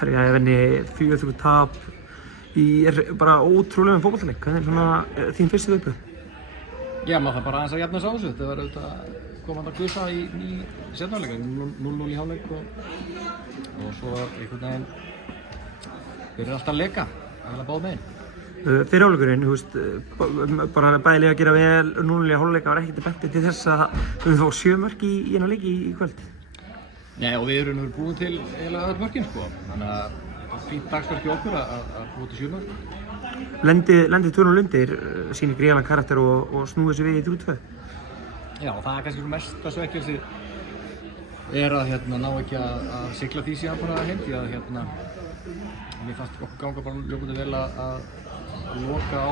Herja, ég venni 4-3 tap í bara ótrúlegum fótboltaleik. Hvernig er svona þín fyrstu viðbrögð? Já, maður þarf bara aðeins að jafna sig á þessu. Þetta var auðvitað komandi að gusa í seinni hálfleik, 0-0 í hálfleik og svo einhvern veginn byrjar alltaf að leka, eiginlega báðum megin. Fyrir hálfleikurinn, þú veist, bara bæði að gera vel 0-0 í hálfleika var ekkert benti til þess að við fá 7 mörk í eina leiki í kvöld. Nei, og við erum búin til eiginlega öll mörkin, sko. Þannig að þetta er fínt dagsverk í okkur að búa til 7 mörk. Lendið 2-0 undir, sýnir gríðarlegan karakter og snúið sér við í 3-2. Já, og það er kannski mesta svekkelsi er að ná ekki að sigla því síðan bara heim, því að mér fannst okkur ganga bara ljómandi vel að loka á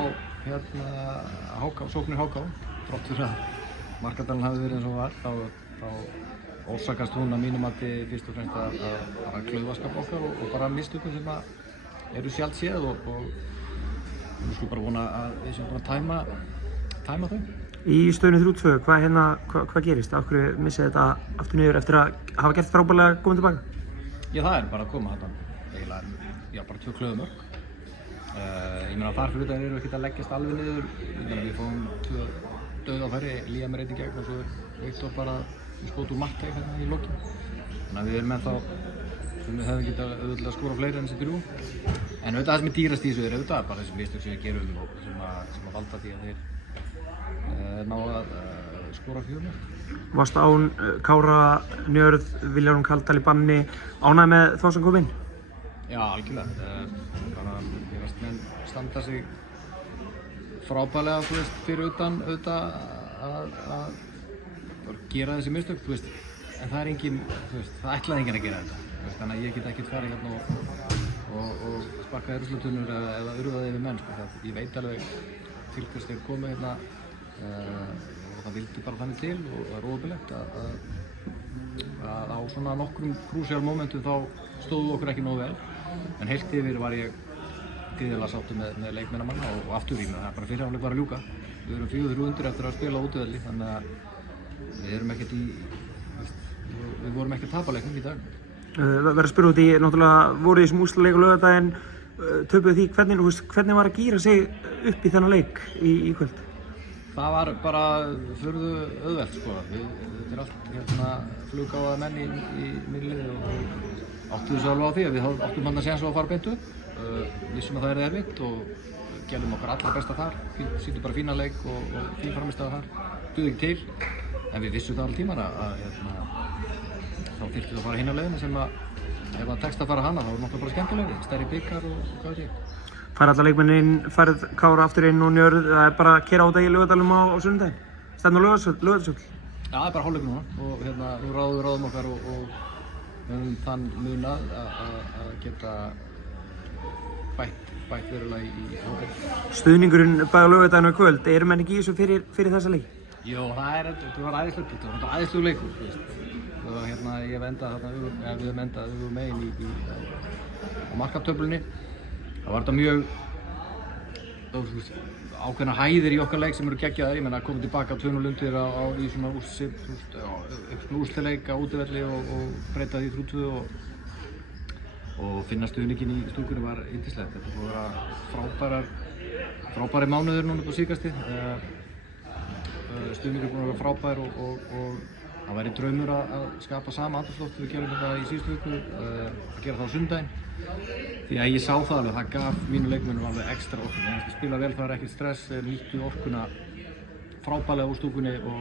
sóknir HK, þrátt fyrir að markadalinn hafi verið eins og var, þá orsakast hún að mínu mati fyrst og fremst að klaufaskap okkar og bara mistökum sem eru sjaldséð og við skulum bara vona að við séum bara að tæma þau. Í stöðunni 3-2, hvað gerist? Af hverju missið þetta aftur niður eftir að hafa gert frábærlega komið tilbaka? Já, það er bara að koma eiginlega, bara 2 klöðumörk. Ég meina þar fyrir utan erum við ekkert að leggjast alveg niður. Ég meina við fáum 2 dauðafæri, Líam er einn í gegn og svo er Viktor bara skot úr markteig í lokin. Þannig að við erum ennþá sem við hefðum getað auðvitað að skora fleiri en þessi 3. En auðvitað það sem er dýrast í þessu er auðvitað bara þessi mistök sem við gerum og sem að valda því að þeir ná að skora 4 mörk. Varst án Kára, Njörð, Vilhjálm Kaldal í banni, ánægð með þá sem kom inn? Já, algjörlega. Ég veist menn standa sig frábærlega, þú veist, fyrir utan auðvitað að gera þessi mistök, þú veist, en það er engin, þú veist, það ætlaði enginn að gera þetta. Þannig að ég get ekkert farið hérna og sparkaði ruslatunnur eða urðaði yfir menn, sko. Ég veit alveg til hvers þeir komu hérna og það vildi bara þannig til og það er óöfilegt að á svona nokkrum krúsíal momentum þá stóðu okkur ekki nógu vel, en heilt yfir var ég gríðarlega sáttur með leikmennamanna og afturrýmið. Það er bara fyrir hálfleik var að ljúka. Við erum 4-3 undir eftir að spila á útivelli, þannig að við erum ekkert við vorum ekki að tapa leiknum í dag. Verður að spyrja út í, náttúrulega voru í þessum úrslitaleik á laugardaginn, töpuðu því, hvernig var að gíra sig upp í þennan leik í kvöld? Það var bara furðu auðvelt, sko. Þetta er allt fluggáfaða menn í miðliði og áttu þessu alveg á því að við áttum hann að séns á að fara beint upp. Vissum að það er erfitt og gerðum okkar allra besta þar, sýndum bara fína leik og fín frammistaða þar. Duði ekki til, en við vissum það alveg tímar að þá þyrfti það að fara hinn á leiðina sem að ef það tekst að fara hana þá er náttúrulega bara skemmtilegri, stærri bikar og hvað veit ég. Fær alla leikmennin, færð Kára aftur inn og Njörð, það er bara að keyra á þetta í Laugardalnum á sunnudaginn? Stefna á Laugardalsvöll? Já, það er bara hálfleikur núna og nú ráðum okkar og höfum þann munað að geta bætt verulega í hópinn. Stuðningurinn bæði á Laugardaginn í kvöld, eru menn ekki í þessu fyrir þessa leik? Jó, þetta var æðislegu leikur, þú veist. Og ég hef endað þarna, við höfum endað megin á markatöflunni. Það var þetta mjög ákveðna hæðir í okkar leik sem eru geggjaðar. Ég meina að koma tilbaka 2-0 undir í svona úrslitaleik á útivelli og breyta því 3-2 og finna stuðninginn í stúkunni var yndislegt. Þetta búið að vera frábæri mánuður núna upp á síðkastið. Stuðningur er búinn að vera frábær og það væri draumur að skapa sama andrúmsloft við gerum þetta í síðustu viku, að gera það á sunnudaginn. Því að ég sá það alveg, það gaf mínu leikmönnum alveg ekstra orku. Þegar það spila vel, það er ekkert stress, nýttu orkuna frábærlega úr stúkunni og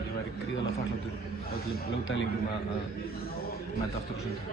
ég væri gríðarlega þakklátur öllum lögdælingum að mæta aftur á sunnudaginn.